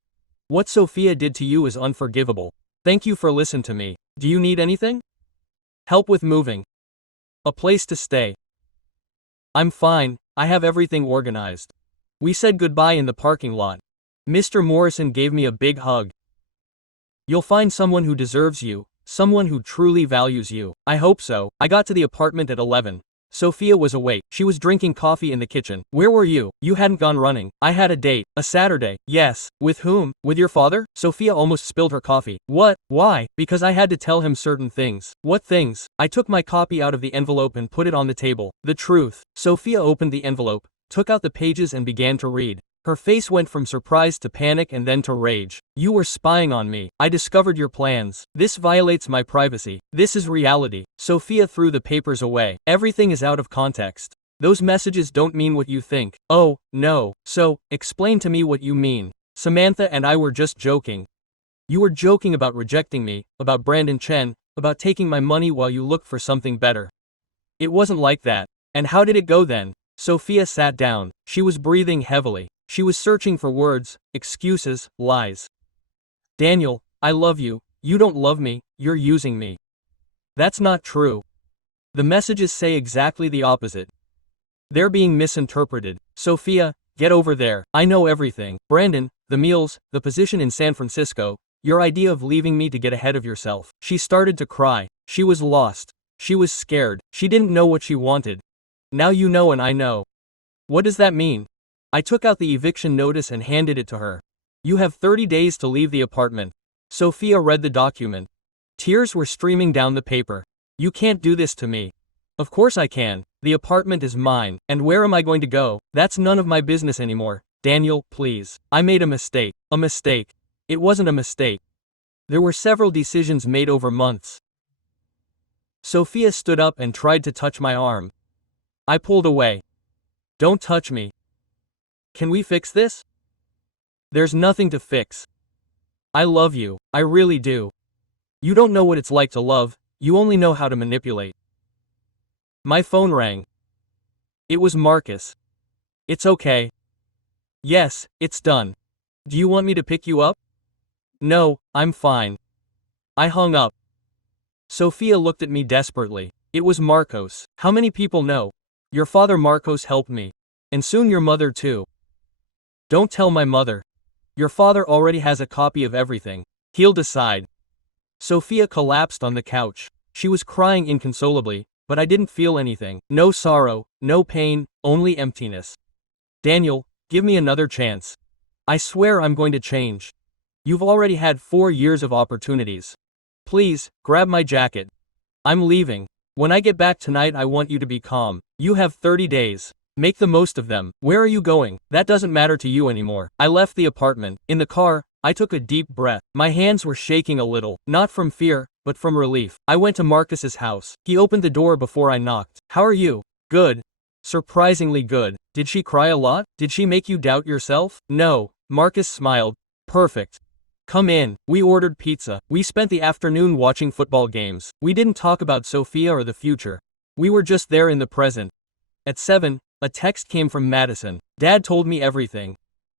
What Sophia did to you is unforgivable. Thank you for listening to me. Do you need anything? Help with moving? A place to stay? I'm fine, I have everything organized. We said goodbye in the parking lot. Mr. Morrison gave me a big hug. You'll find someone who deserves you, someone who truly values you. I hope so. I got to the apartment at 11. Sophia was awake. She was drinking coffee in the kitchen. Where were you? You hadn't gone running. I had a date. A Saturday. Yes. With whom? With your father? Sophia almost spilled her coffee. What? Why? Because I had to tell him certain things. What things? I took my copy out of the envelope and put it on the table. The truth. Sophia opened the envelope, took out the pages and began to read. Her face went from surprise to panic and then to rage. You were spying on me. I discovered your plans. This violates my privacy. This is reality. Sophia threw the papers away. Everything is out of context. Those messages don't mean what you think. Oh, no. So, explain to me what you mean. Samantha and I were just joking. You were joking about rejecting me, about Brandon Chen, about taking my money while you looked for something better. It wasn't like that. And how did it go then? Sophia sat down. She was breathing heavily. She was searching for words, excuses, lies. Daniel, I love you. You don't love me, you're using me. That's not true. The messages say exactly the opposite. They're being misinterpreted. Sophia, get over there. I know everything. Brandon, the meals, the position in San Francisco, your idea of leaving me to get ahead of yourself. She started to cry. She was lost. She was scared. She didn't know what she wanted. Now you know and I know. What does that mean? I took out the eviction notice and handed it to her. You have 30 days to leave the apartment. Sophia read the document. Tears were streaming down the paper. You can't do this to me. Of course I can. The apartment is mine. And where am I going to go? That's none of my business anymore. Daniel, please. I made a mistake. A mistake. It wasn't a mistake. There were several decisions made over months. Sophia stood up and tried to touch my arm. I pulled away. Don't touch me. Can we fix this? There's nothing to fix. I love you. I really do. You don't know what it's like to love, you only know how to manipulate. My phone rang. It was Marcus. It's okay. Yes, it's done. Do you want me to pick you up? No, I'm fine. I hung up. Sophia looked at me desperately. It was Marcos. How many people know? Your father Marcos helped me. And soon your mother too. Don't tell my mother. Your father already has a copy of everything. He'll decide. Sophia collapsed on the couch. She was crying inconsolably, but I didn't feel anything. No sorrow, no pain, only emptiness. Daniel, give me another chance. I swear I'm going to change. You've already had 4 years of opportunities. Please, grab my jacket. I'm leaving. When I get back tonight I want you to be calm. You have 30 days. Make the most of them. Where are you going? That doesn't matter to you anymore. I left the apartment. In the car, I took a deep breath. My hands were shaking a little, not from fear, but from relief. I went to Marcus's house. He opened the door before I knocked. How are you? Good. Surprisingly good. Did she cry a lot? Did she make you doubt yourself? No. Marcus smiled. Perfect. Come in. We ordered pizza. We spent the afternoon watching football games. We didn't talk about Sophia or the future. We were just there in the present. At 7, a text came from Madison. Dad told me everything.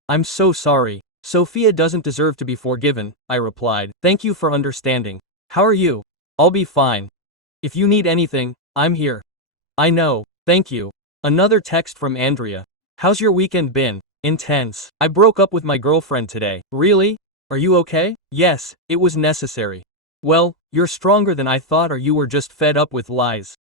I'm so sorry. Sophia doesn't deserve to be forgiven, I replied. Thank you for understanding. How are you? I'll be fine. If you need anything, I'm here. I know. Thank you. Another text from Andrea. How's your weekend been? Intense. I broke up with my girlfriend today. Really? Are you okay? Yes, it was necessary. Well, you're stronger than I thought, or you were just fed up with lies.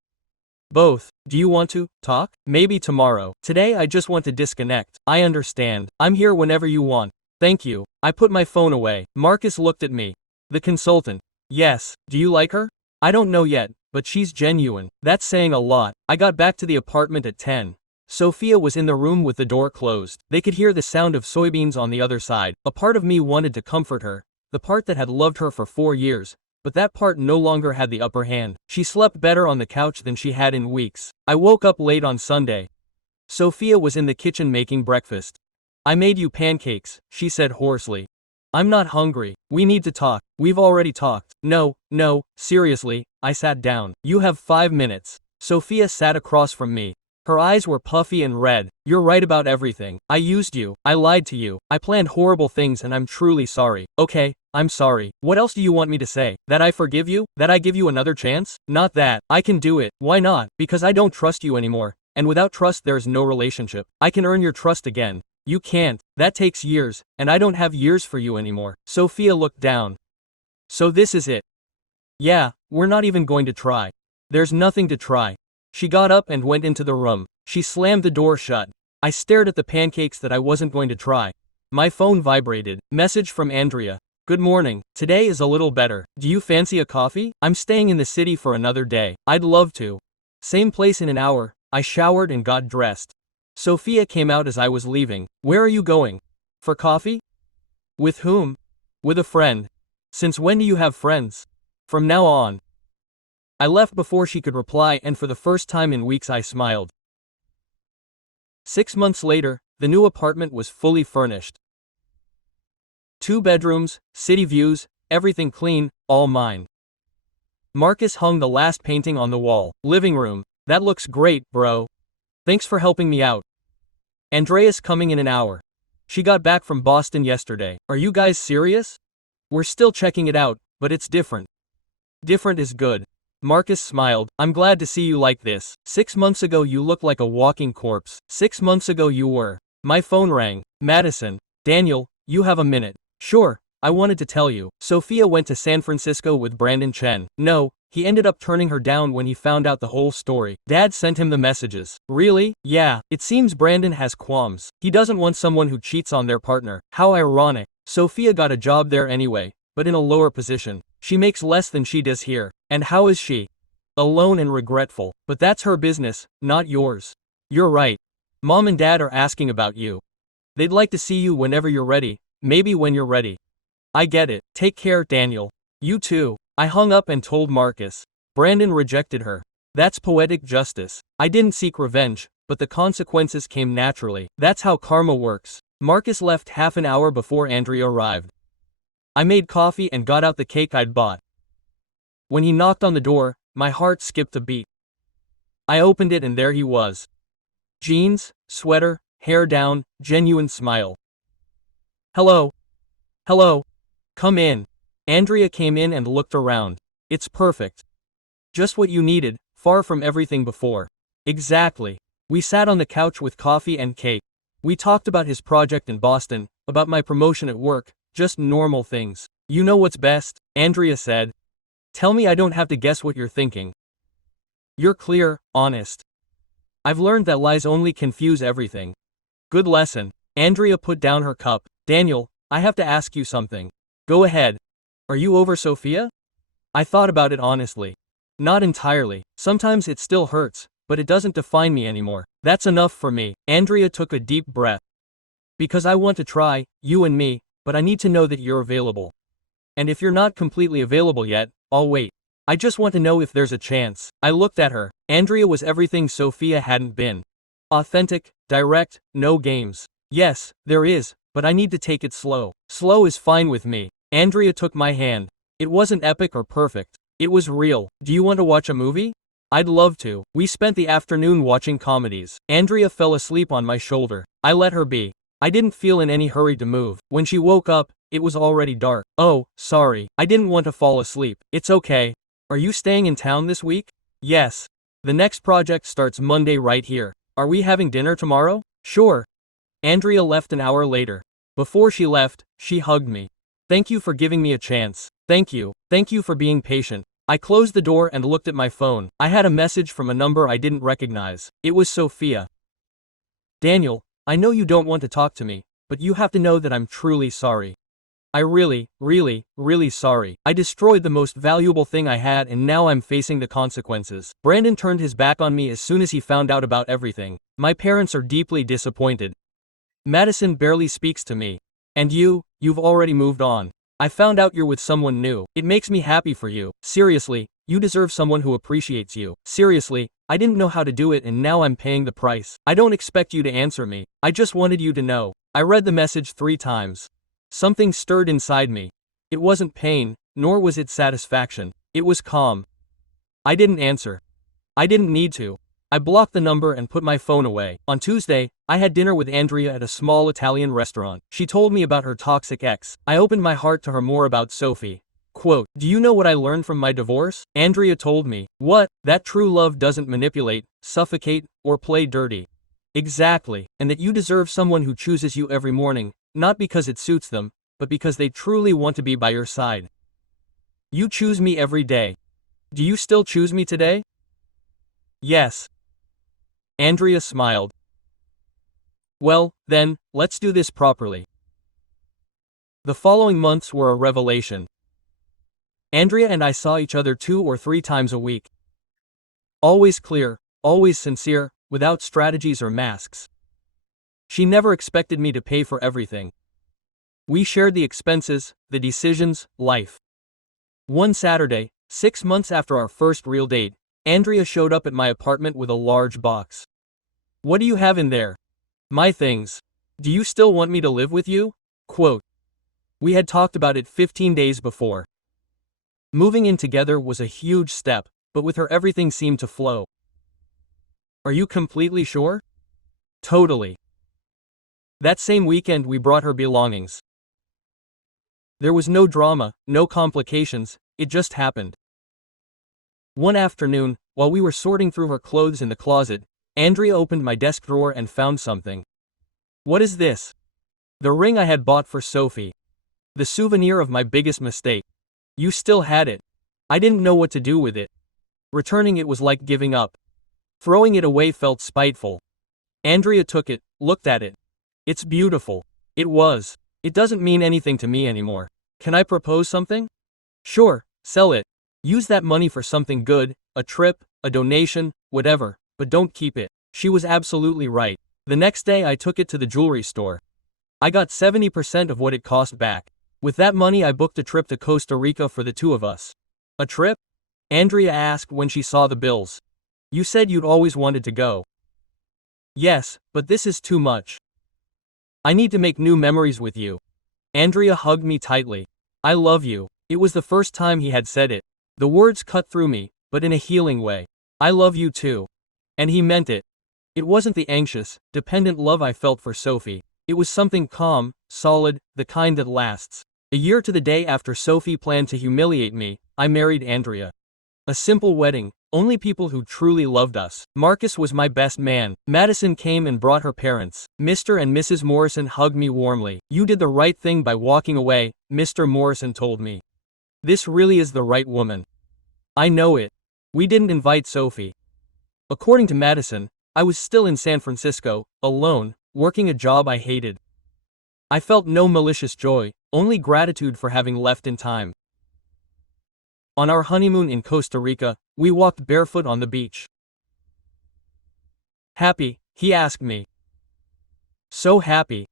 Both. Do you want to talk? Maybe tomorrow. Today I just want to disconnect. I understand. I'm here whenever you want. Thank you. I put my phone away. Marcus looked at me. The consultant. Yes. Do you like her? I don't know yet, but she's genuine. That's saying a lot. I got back to the apartment at 10. Sophia was in the room with the door closed. They could hear the sound of soybeans on the other side. A part of me wanted to comfort her, the part that had loved her for 4 years, but that part no longer had the upper hand. She slept better on the couch than she had in weeks. I woke up late on Sunday. Sophia was in the kitchen making breakfast. I made you pancakes, she said hoarsely. I'm not hungry. We need to talk. We've already talked. No, seriously. I sat down. You have 5 minutes. Sophia sat across from me. Her eyes were puffy and red. You're right about everything. I used you. I lied to you. I planned horrible things and I'm truly sorry. Okay, I'm sorry. What else do you want me to say? That I forgive you? That I give you another chance? Not that. I can do it. Why not? Because I don't trust you anymore. And without trust there's no relationship. I can earn your trust again. You can't. That takes years, and I don't have years for you anymore. Sophia looked down. So this is it. Yeah, we're not even going to try. There's nothing to try. She got up and went into the room. She slammed the door shut. I stared at the pancakes that I wasn't going to try. My phone vibrated. Message from Andrea. Good morning. Today is a little better. Do you fancy a coffee? I'm staying in the city for another day. I'd love to. Same place in an hour. I showered and got dressed. Sophia came out as I was leaving. Where are you going? For coffee? With whom? With a friend. Since when do you have friends? From now on. I left before she could reply, and for the first time in weeks I smiled. 6 months later, the new apartment was fully furnished. 2 bedrooms, city views, everything clean, all mine. Marcus hung the last painting on the wall. Living room. That looks great, bro. Thanks for helping me out. Andrea's coming in an hour. She got back from Boston yesterday. Are you guys serious? We're still checking it out, but it's different. Different is good. Marcus smiled. I'm glad to see you like this. 6 months ago you looked like a walking corpse. 6 months ago you were. My phone rang. Madison. Daniel, you have a minute. Sure, I wanted to tell you. Sophia went to San Francisco with Brandon Chen. No, he ended up turning her down when he found out the whole story. Dad sent him the messages. Really? Yeah, it seems Brandon has qualms. He doesn't want someone who cheats on their partner. How ironic. Sophia got a job there anyway, but in a lower position. She makes less than she does here. And how is she? Alone and regretful. But that's her business, not yours. You're right. Mom and Dad are asking about you. They'd like to see you whenever you're ready, maybe when you're ready. I get it. Take care, Daniel. You too. I hung up and told Marcus. Brandon rejected her. That's poetic justice. I didn't seek revenge, but the consequences came naturally. That's how karma works. Marcus left half an hour before Andrea arrived. I made coffee and got out the cake I'd bought. When he knocked on the door, my heart skipped a beat. I opened it and there he was. Jeans, sweater, hair down, genuine smile. Hello. Hello. Come in. Andrea came in and looked around. It's perfect. Just what you needed, far from everything before. Exactly. We sat on the couch with coffee and cake. We talked about his project in Boston, about my promotion at work, just normal things. You know what's best? Andrea said. Tell me I don't have to guess what you're thinking. You're clear, honest. I've learned that lies only confuse everything. Good lesson. Andrea put down her cup. Daniel, I have to ask you something. Go ahead. Are you over Sophia? I thought about it honestly. Not entirely. Sometimes it still hurts, but it doesn't define me anymore. That's enough for me. Andrea took a deep breath. Because I want to try, you and me, but I need to know that you're available. And if you're not completely available yet, I'll wait. I just want to know if there's a chance. I looked at her. Andrea was everything Sophia hadn't been. Authentic, direct, no games. Yes, there is, but I need to take it slow. Slow is fine with me. Andrea took my hand. It wasn't epic or perfect. It was real. Do you want to watch a movie? I'd love to. We spent the afternoon watching comedies. Andrea fell asleep on my shoulder. I let her be. I didn't feel in any hurry to move. When she woke up, it was already dark. Oh, sorry. I didn't want to fall asleep. It's okay. Are you staying in town this week? Yes. The next project starts Monday right here. Are we having dinner tomorrow? Sure. Andrea left an hour later. Before she left, she hugged me. Thank you for giving me a chance. Thank you. Thank you for being patient. I closed the door and looked at my phone. I had a message from a number I didn't recognize. It was Sophia. Daniel, I know you don't want to talk to me, but you have to know that I'm truly sorry. I really sorry. I destroyed the most valuable thing I had and now I'm facing the consequences. Brandon turned his back on me as soon as he found out about everything. My parents are deeply disappointed. Madison barely speaks to me. And you've already moved on. I found out you're with someone new. It makes me happy for you. Seriously, you deserve someone who appreciates you. Seriously, I didn't know how to do it and now I'm paying the price. I don't expect you to answer me. I just wanted you to know. I read the message 3 times. Something stirred inside me. It wasn't pain, nor was it satisfaction. It was calm. I didn't answer. I didn't need to. I blocked the number and put my phone away. On Tuesday, I had dinner with Andrea at a small Italian restaurant. She told me about her toxic ex. I opened my heart to her more about Sophie. Quote, do you know what I learned from my divorce? Andrea told me. What? That true love doesn't manipulate, suffocate, or play dirty. Exactly. And that you deserve someone who chooses you every morning, not because it suits them, but because they truly want to be by your side. You choose me every day. Do you still choose me today? Yes. Andrea smiled. Well, then, let's do this properly. The following months were a revelation. Andrea and I saw each other 2 or 3 times a week. Always clear, always sincere, without strategies or masks. She never expected me to pay for everything. We shared the expenses, the decisions, life. One Saturday, 6 months after our first real date, Andrea showed up at my apartment with a large box. What do you have in there? My things. Do you still want me to live with you? Quote. We had talked about it 15 days before. Moving in together was a huge step, but with her everything seemed to flow. Are you completely sure? Totally. That same weekend we brought her belongings. There was no drama, no complications, it just happened. One afternoon, while we were sorting through her clothes in the closet, Andrea opened my desk drawer and found something. What is this? The ring I had bought for Sophie. The souvenir of my biggest mistake. You still had it. I didn't know what to do with it. Returning it was like giving up. Throwing it away felt spiteful. Andrea took it, looked at it. It's beautiful. It was. It doesn't mean anything to me anymore. Can I propose something? Sure, sell it. Use that money for something good, a trip, a donation, whatever, but don't keep it. She was absolutely right. The next day I took it to the jewelry store. I got 70% of what it cost back. With that money I booked a trip to Costa Rica for the 2 of us. A trip? Andrea asked when she saw the bills. You said you'd always wanted to go. Yes, but this is too much. I need to make new memories with you. Andrea hugged me tightly. I love you. It was the first time he had said it. The words cut through me, but in a healing way. I love you too. And he meant it. It wasn't the anxious, dependent love I felt for Sophie. It was something calm, solid, the kind that lasts. A year to the day after Sophie planned to humiliate me, I married Andrea. A simple wedding, only people who truly loved us. Marcus was my best man. Madison came and brought her parents. Mr. and Mrs. Morrison hugged me warmly. You did the right thing by walking away, Mr. Morrison told me. This really is the right woman. I know it. We didn't invite Sophie. According to Madison, I was still in San Francisco, alone, working a job I hated. I felt no malicious joy, only gratitude for having left in time. On our honeymoon in Costa Rica, we walked barefoot on the beach. Happy? He asked me. So happy.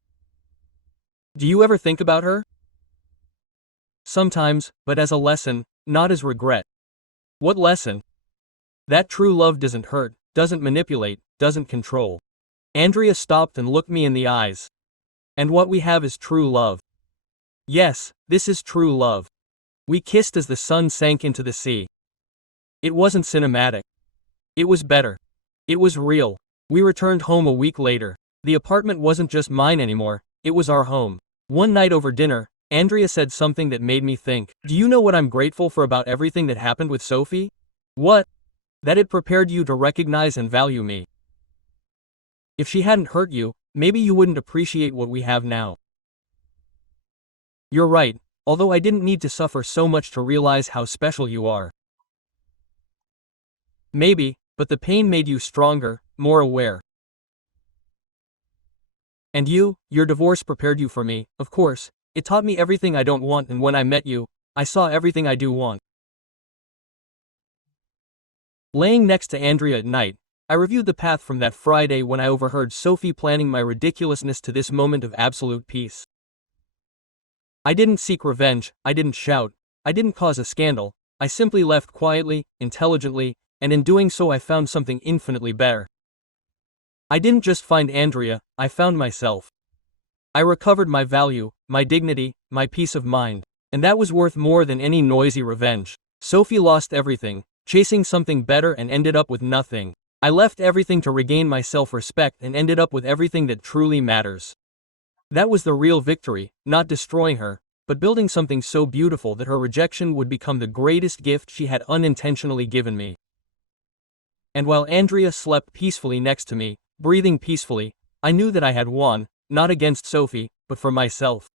Do you ever think about her? Sometimes, but as a lesson, not as regret. What lesson? That true love doesn't hurt, doesn't manipulate, doesn't control. Andrea stopped and looked me in the eyes. And what we have is true love. Yes, this is true love. We kissed as the sun sank into the sea. It wasn't cinematic. It was better. It was real. We returned home a week later. The apartment wasn't just mine anymore, it was our home. One night over dinner, Andrea said something that made me think. Do you know what I'm grateful for about everything that happened with Sophie? What? That it prepared you to recognize and value me. If she hadn't hurt you, maybe you wouldn't appreciate what we have now. You're right, although I didn't need to suffer so much to realize how special you are. Maybe, but the pain made you stronger, more aware. And you, your divorce prepared you for me, of course. It taught me everything I don't want, and when I met you, I saw everything I do want. Laying next to Andrea at night, I reviewed the path from that Friday when I overheard Sophie planning my ridiculousness to this moment of absolute peace. I didn't seek revenge, I didn't shout, I didn't cause a scandal, I simply left quietly, intelligently, and in doing so I found something infinitely better. I didn't just find Andrea, I found myself. I recovered my value, my dignity, my peace of mind. And that was worth more than any noisy revenge. Sophie lost everything, chasing something better, and ended up with nothing. I left everything to regain my self-respect and ended up with everything that truly matters. That was the real victory, not destroying her, but building something so beautiful that her rejection would become the greatest gift she had unintentionally given me. And while Andrea slept peacefully next to me, breathing peacefully, I knew that I had won, not against Sophie, but for myself.